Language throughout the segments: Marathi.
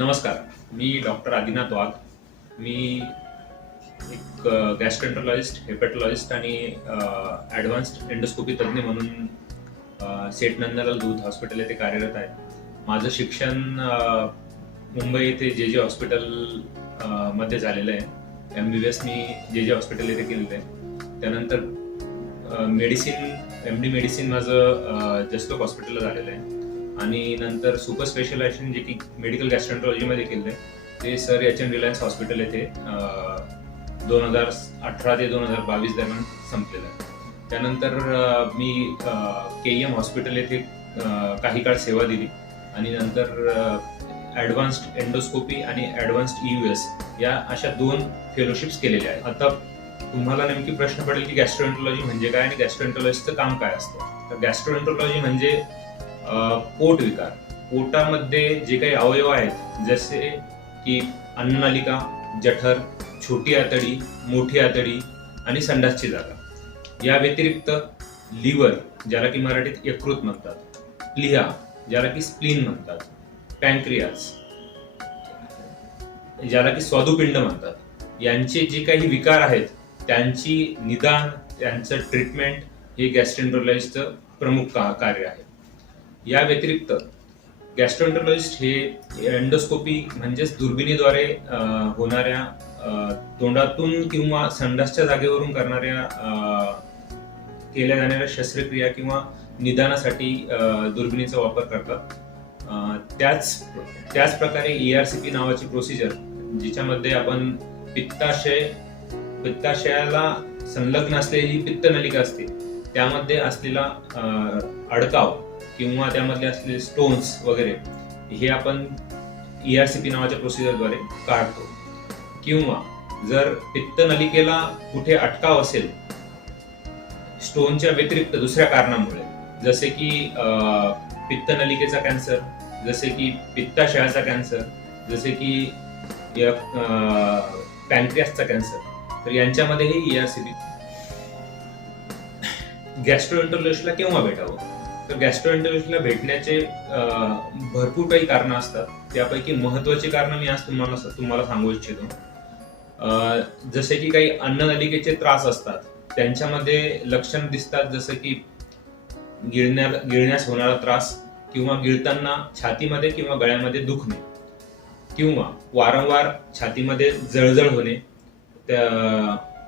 नमस्कार. मी डॉक्टर आदिनाथ वाघ. मी एक गॅस्ट्रेंटॉलॉजिस्ट हेपेटोलॉजिस्ट आणि ॲडव्हान्स्ड एंडोस्कोपी तज्ज्ञ म्हणून सेठ नंदलाल दूध हॉस्पिटल येथे कार्यरत आहे. माझं शिक्षण मुंबई येथे जे जे हॉस्पिटलमध्ये झालेलं आहे एम बी बी एस मी जे जे हॉस्पिटल येथे केलेलं आहे त्यानंतर मेडिसिन एम डी मेडिसिन माझं अ, जसलोक हॉस्पिटलला झालेलं आहे. आणि नंतर सुपर स्पेशलायझेशन जे की मेडिकल गॅस्ट्रॉन्ट्रॉलॉजीमध्ये केलं आहे ते sir H N Reliance hospital येथे दोन हजार अठरा ते दोन हजार बावीस दरम्यान संपलेलं आहे. त्यानंतर मी के एम हॉस्पिटल येथे काही काळ सेवा दिली आणि नंतर ॲडव्हान्स्ड एंडोस्कोपी आणि ॲडव्हान्स्ड ई यू एस या अशा दोन फेलोशिप्स केलेल्या आहेत. आता तुम्हाला नेमकी प्रश्न पडेल की गॅस्ट्रोएंटॉलॉजी म्हणजे काय आणि गॅस्ट्रोएंटॉलॉजीचं काम काय असतं? तर गॅस्ट्रोएंटॉलॉजी म्हणजे पोट विकार. पोटामध्ये जे काही अवयव आहेत जसे की अन्ननालिका जठर छोटी आतडी मोठी आतडी आणि संडासची जागा. या व्यतिरिक्त लिव्हर ज्याला की मराठीत यकृत म्हणतात. प्लिहा ज्याला की स्प्लीन म्हणतात. पॅनक्रियास ज्याला की स्वादुपिंड म्हणतात. यांचे जे काही विकार आहेत त्यांची निदान त्यांचं ट्रीटमेंट हे गॅस्ट्रेंट्रोलॉजिस्टचं प्रमुख का- कार्य आहे. या व्यतिरिक्त गॅस्ट्रोएंटरोलॉजिस्ट हे एंडोस्कोपी म्हणजेच दुर्बिणीद्वारे होणाऱ्या तोंडातून किंवा संडासच्या जागेवरून करणाऱ्या केल्या जाणाऱ्या शस्त्रक्रिया किंवा निदानासाठी दुर्बिणीचा वापर करतात. त्याच त्याच प्रकारे ई आर सी पी नावाची प्रोसिजर जिच्यामध्ये आपण पित्ताशय पित्ताशयाला संलग्न असलेली पित्तनलिका असते त्यामध्ये असलेला अडकाव किंवा त्यामधले असलेले स्टोन्स वगैरे हे आपण ई आर सी पी नावाच्या प्रोसिजरद्वारे काढतो. किंवा जर पित्त नलिकेला कुठे अटकाव असेल स्टोनच्या व्यतिरिक्त दुसऱ्या कारणामुळे जसे की अं, पित्त नलिकेचा कॅन्सर जसे की पित्ताशयाचा कॅन्सर जसे की पॅन्क्रियासचा कॅन्सर तर यांच्यामध्येही ई आर सी पी गॅस्ट्रोएंटोलॉजिस्टला केव्हा भेटावं? तर गॅस्ट्रोएंटरोलॉजिस्टला भेटण्याचे भरपूर काही कारणं असतात. त्यापैकी महत्वाची कारणं मी आज तुम्हाला तुम्हाला सांगू इच्छितो. अं, जसे की काही अन्ननलिकेचे त्रास असतात. त्यांच्यामध्ये लक्षण दिसतात जसं की गिळण्या गिळण्यास होणारा त्रास किंवा गिळताना छातीमध्ये किंवा गळ्यामध्ये दुखणे किंवा वारंवार छातीमध्ये जळजळ होणे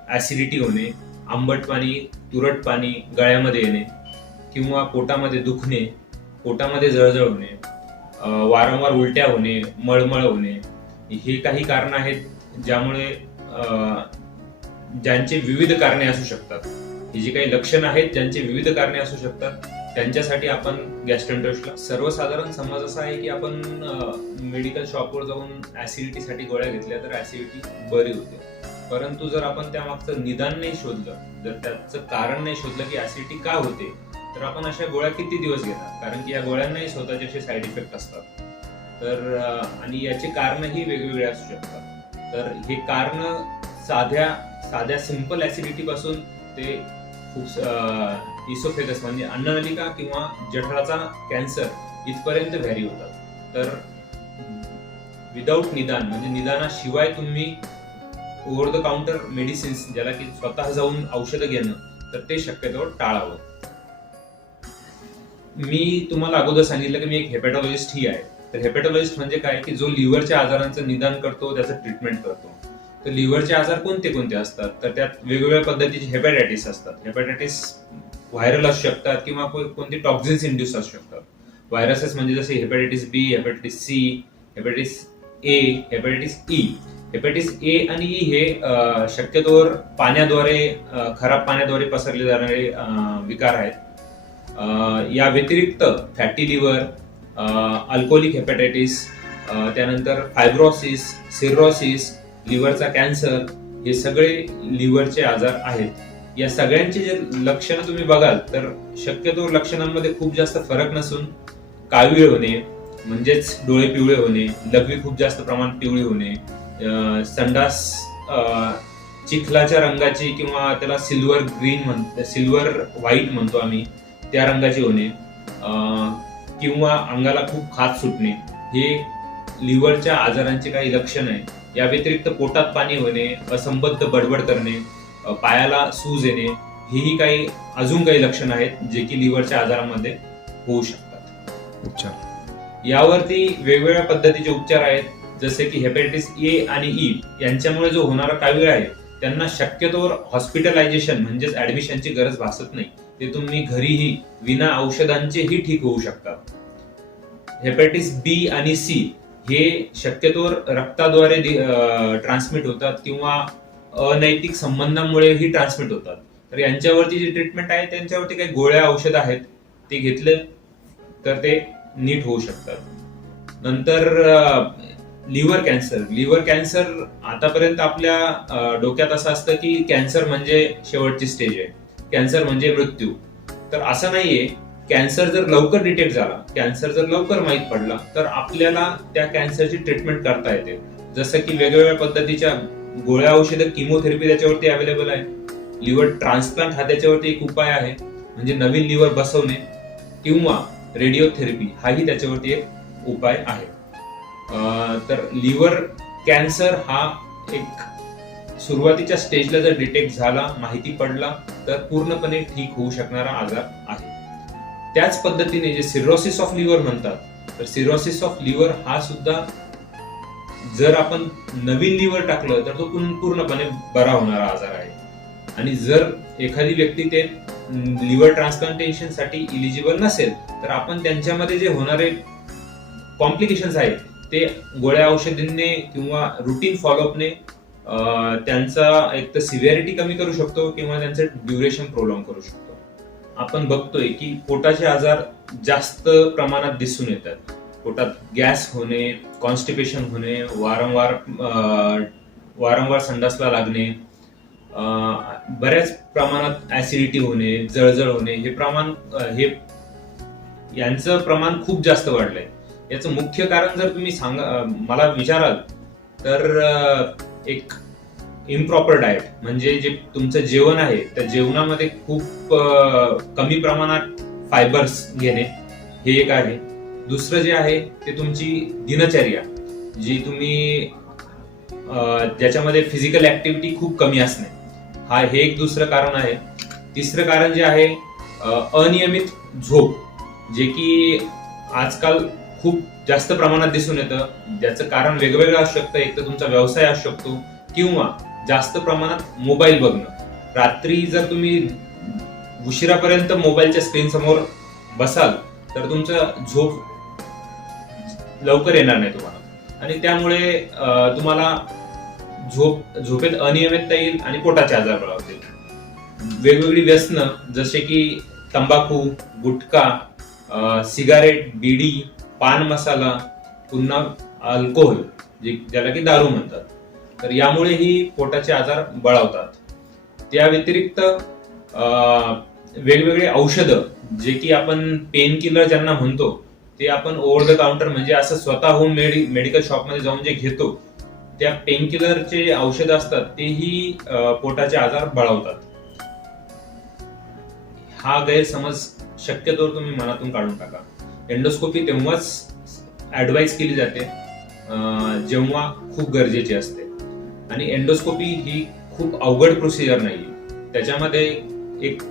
ऍसिडिटी होणे आंबट पाणी तुरट पाणी गळ्यामध्ये येणे किंवा पोटामध्ये दुखणे पोटामध्ये जळजळ होणे वारंवार उलट्या होणे मळमळ होणे हे काही कारण आहेत ज्यामुळे ज्यांचे विविध कारणे असू शकतात. ही जी काही लक्षणं आहेत ज्यांचे विविध कारणे असू शकतात त्यांच्यासाठी आपण गॅस्ट्रेंटोसला सर्वसाधारण समज असा आहे की आपण मेडिकल शॉपवर जाऊन ऍसिडिटीसाठी गोळ्या घेतल्या तर ऍसिडिटी बरी होते. परंतु जर आपण त्यामागचं निदान नाही शोधलं जर त्याचं कारण नाही शोधलं की ऍसिडिटी का होते तर आपण अशा गोळ्या किती दिवस घेतात? कारण की या गोळ्यांनाही स्वतःचे असे साईड इफेक्ट असतात. तर आणि याचे कारणही वेगवेगळे असू शकतात. तर हे कारण साध्या साध्या सिंपल ऍसिडिटी पासून ते खूप इसोफेगस म्हणजे अन्ननलिका किंवा जठराचा कॅन्सर इथपर्यंत व्हॅरी होतात. तर विदाऊट निदान म्हणजे निदानाशिवाय तुम्ही ओव्हर द काउंटर मेडिसिन्स ज्याला की स्वतः जाऊन औषधं घेणं तर ते शक्यतो टाळावं. मी तुम्हाला अगोदर सांगितलं की मी एक हेपॅटॉलॉजिस्ट ही आहे. तर हेपॅटॉलॉजिस्ट म्हणजे काय? की जो लिव्हरच्या आजारांचं निदान करतो त्याचं ट्रीटमेंट करतो. तर लिव्हरचे आजार कोणते कोणते असतात? तर त्यात वेगवेगळ्या पद्धतीचे हेपॅटायटिस असतात. हेपॅटायटिस व्हायरल असू शकतात किंवा कोणते टॉक्झिन्स इंड्यूस असू शकतात. व्हायरसेस म्हणजे जसे hepatitis B hepatitis C hepatitis A hepatitis E hepatitis A आणि ई हे शक्यतोवर पाण्याद्वारे खराब पाण्याद्वारे पसरले जाणारे विकार आहेत. या व्यतिरिक्त फॅटी लिव्हर अल्कोहोलिक हेपॅटायटिस त्यानंतर फायब्रोसिस सिरोसिस लिव्हरचा कॅन्सर हे सगळे लिव्हरचे आजार आहेत. या सगळ्यांचे जे लक्षणं तुम्ही बघाल तर शक्यतो लक्षणांमध्ये खूप जास्त फरक नसून कावीळ होणे म्हणजेच डोळे पिवळे होणे लघवी खूप जास्त प्रमाणात पिवळी होणे संडास चिखलाच्या रंगाची किंवा त्याला सिल्वर ग्रीन म्हण सिल्वर व्हाईट म्हणतो आम्ही त्या रंगाची होणे अं, किंवा अंगाला खूप खाज सुटणे हे लिव्हरच्या आजारांचे काही लक्षण आहे. या व्यतिरिक्त पोटात पाणी होणे असंबद्ध बडबड करणे पायाला सूज येणे हेही काही अजून काही लक्षणं आहेत जे की लिव्हरच्या आजारामध्ये होऊ शकतात. उपचार यावरती वेगवेगळ्या पद्धतीचे उपचार आहेत जसे की हेपॅटायटिस ए आणि ई यांच्यामुळे जो होणारा कावीळ आहे त्यांना शक्यतोवर हॉस्पिटलायझेशन म्हणजेच ऍडमिशनची गरज भासत नाही. ते तुम्ही घरीही विना औषधांचेही ठीक होऊ शकतात हेपॅटिस बी आणि सी हे शक्यतोवर रक्ताद्वारे ट्रान्समिट होतात किंवा अनैतिक संबंधांमुळेही ट्रान्समिट होतात. तर यांच्यावरती जी ट्रीटमेंट आहे त्यांच्यावरती काही गोळ्या औषध आहेत ते घेतले तर ते नीट होऊ शकतात. नंतर लिव्हर कॅन्सर. लिव्हर कॅन्सर आतापर्यंत आपल्या डोक्यात असं असतं की कॅन्सर म्हणजे शेवटची स्टेज आहे. कॅन्सर म्हणजे मृत्यू. तर असं नाहीये कॅन्सर जर लवकर डिटेक्ट झाला कॅन्सर जर लवकर माहीत पडला तर आपल्याला त्या कॅन्सरची ट्रीटमेंट करता येते. जसं की वेगवेगळ्या पद्धतीच्या गोळ्या औषधं किमोथेरपी त्याच्यावरती अवेलेबल आहे. लिव्हर ट्रान्सप्लांट हा त्याच्यावरती एक उपाय आहे. म्हणजे नवीन लिव्हर बसवणे किंवा रेडिओथेरपी हाही त्याच्यावरती एक उपाय आहे. तर लिव्हर कॅन्सर हा एक सुरुवातीच्या स्टेजला जर डिटेक्ट झाला माहिती पडला तर पूर्णपणे ठीक होऊ शकणारा आजार आहे. त्याच पद्धतीने जे सिरोसिस ऑफ लिव्हर म्हणतात तर सिरोसिस ऑफ लिव्हर हा सुद्धा जर आपण नवीन लिव्हर टाकलं तर तो पूर्ण- पूर्णपणे बरा होणारा आजार आहे. आणि जर एखादी व्यक्ती ते लिव्हर ट्रान्सप्लांटेशनसाठी इलिजिबल नसेल तर आपण त्यांच्यामध्ये जे होणारे कॉम्प्लिकेशन्स आहेत ते गोळ्या औषधींनी किंवा रुटीन फॉलोअपने त्यांचा एक तर सिव्हिअरिटी कमी करू शकतो किंवा त्यांचं ड्युरेशन प्रोलॉंग करू शकतो. आपण बघतोय की पोटाचे आजार जास्त प्रमाणात दिसून येतात. पोटात गॅस होणे कॉन्स्टिपेशन होणे वारंवार वारंवार संडासला लागणे बऱ्याच प्रमाणात ऍसिडिटी होणे जळजळ होणे हे प्रमाण हे यांचं प्रमाण खूप जास्त वाढलंय. याचं मुख्य कारण जर तुम्ही सांगा मला विचाराल तर एक इम्प्रॉपर डाएट म्हणजे जे तुमचं जेवण आहे त्या जेवणामध्ये खूप कमी प्रमाणात फायबर्स घेणे हे एक आहे. दुसरं जे आहे ते तुमची दिनचर्या जी तुम्ही ज्याच्यामध्ये फिजिकल ऍक्टिव्हिटी खूप कमी असणे. हा हे एक दुसरं कारण आहे. तिसरं कारण जे आहे अनियमित झोप जे की आजकाल खूप जास्त प्रमाणात दिसून येतं. ज्याचं कारण वेगवेगळं असू शकतं. एक तर तुमचा व्यवसाय असू शकतो किंवा जास्त प्रमाणात मोबाईल बघणं. रात्री जर तुम्ही उशिरापर्यंत मोबाईलच्या स्क्रीन समोर बसाल तर तुमचं झोप लवकर येणार नाही तुम्हाला. आणि त्यामुळे तुम्हाला झोप झोपेत अनियमितता येईल आणि पोटाचे आजार बळावतील वेगवेगळी व्यसनं जसे की तंबाखू गुटखा सिगारेट बिडी पान मसाला पुन्हा अल्कोहोल जे ज्याला की दारू म्हणतात. तर यामुळेही पोटाचे आजार बळावतात. त्या व्यतिरिक्त अं, वेगवेगळे औषधं जे की आपण पेन किलर ज्यांना म्हणतो ते आपण ओव्हर द काउंटर म्हणजे असं स्वतःहून मेडि मेडिकल शॉपमध्ये जाऊन जे घेतो त्या पेन किलरचे औषधं असतात तेही पोटाचे आजार बळावतात. हा गैरसमज शक्यतो तुम्ही मनातून काढून टाका. एंडोस्कोपी तेव्हाच ऍडवाइस केली जाते जेव्हा खूप गरजेची असते. आणि एंडोस्कोपी ही खूप अवघड प्रोसिजर नाही त्याच्यामध्ये एक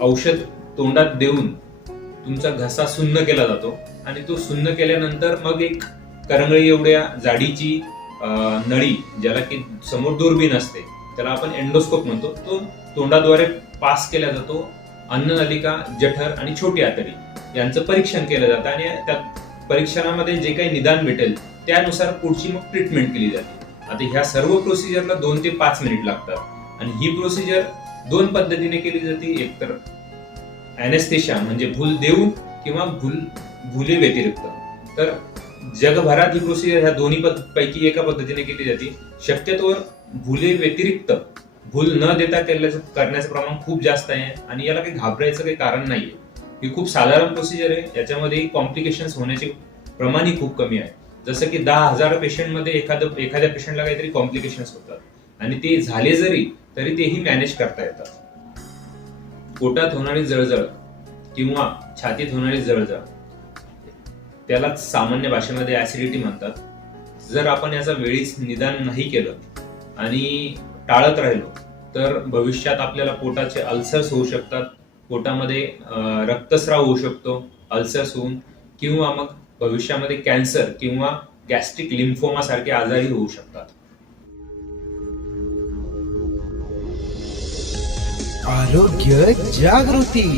औषध तोंडात देऊन तुमचा घसा सुन्न केला जातो आणि तो सुन्न केल्यानंतर मग एक करंगळी एवढ्या जाडीची नळी ज्याला की समोर दुर्बीण असते त्याला आपण एंडोस्कोप म्हणतो तो तोंडाद्वारे पास केला जातो अन्ननलिका जठर आणि छोटी आतडी यांचं परीक्षण केलं जातं आणि त्या परीक्षणामध्ये जे काही निदान भेटेल त्यानुसार पुढची मग ट्रीटमेंट केली जाते. आता ह्या सर्व प्रोसिजरला दोन ते पाच मिनिट लागतात आणि ही प्रोसिजर दोन पद्धतीने केली जाते. एक तर अॅनेस्थेशा म्हणजे भूल देऊन किंवा भूल भुले व्यतिरिक्त. तर जगभरात ही प्रोसिजर ह्या दोन्ही पैकी एका पद्धतीने केली जाते. शक्यतोवर भुले व्यतिरिक्त भूल न देता केल्याचं करण्याचं प्रमाण खूप जास्त आहे आणि याला काही घाबरायचं काही कारण नाही आहे ही खूप साधारण प्रोसिजर आहे. याच्यामध्ये कॉम्प्लिकेशन्स होण्याचे प्रमाणही खूप कमी आहे. जसं की दहा हजार पेशंटमध्ये एखादं एखाद्या पेशंटला काहीतरी कॉम्प्लिकेशन्स होतात. आणि ते झाले जरी तरी तेही मॅनेज करता येतात. पोटात होणारी जळजळ किंवा छातीत होणारी जळजळ त्याला सामान्य भाषेमध्ये ऍसिडिटी म्हणतात. जर आपण याचा वेळीच निदान नाही केलं आणि टाळत राहिलो तर भविष्यात आपल्याला पोटाचे अल्सर्स होऊ शकतात. पोटामध्ये रक्तस्राव होऊ शकतो अल्सर्स होऊन किंवा मग भविष्यामध्ये कॅन्सर किंवा गॅस्ट्रिक लिम्फोमा सारखे आजारही होऊ शकतात. आरोग्य जागृती.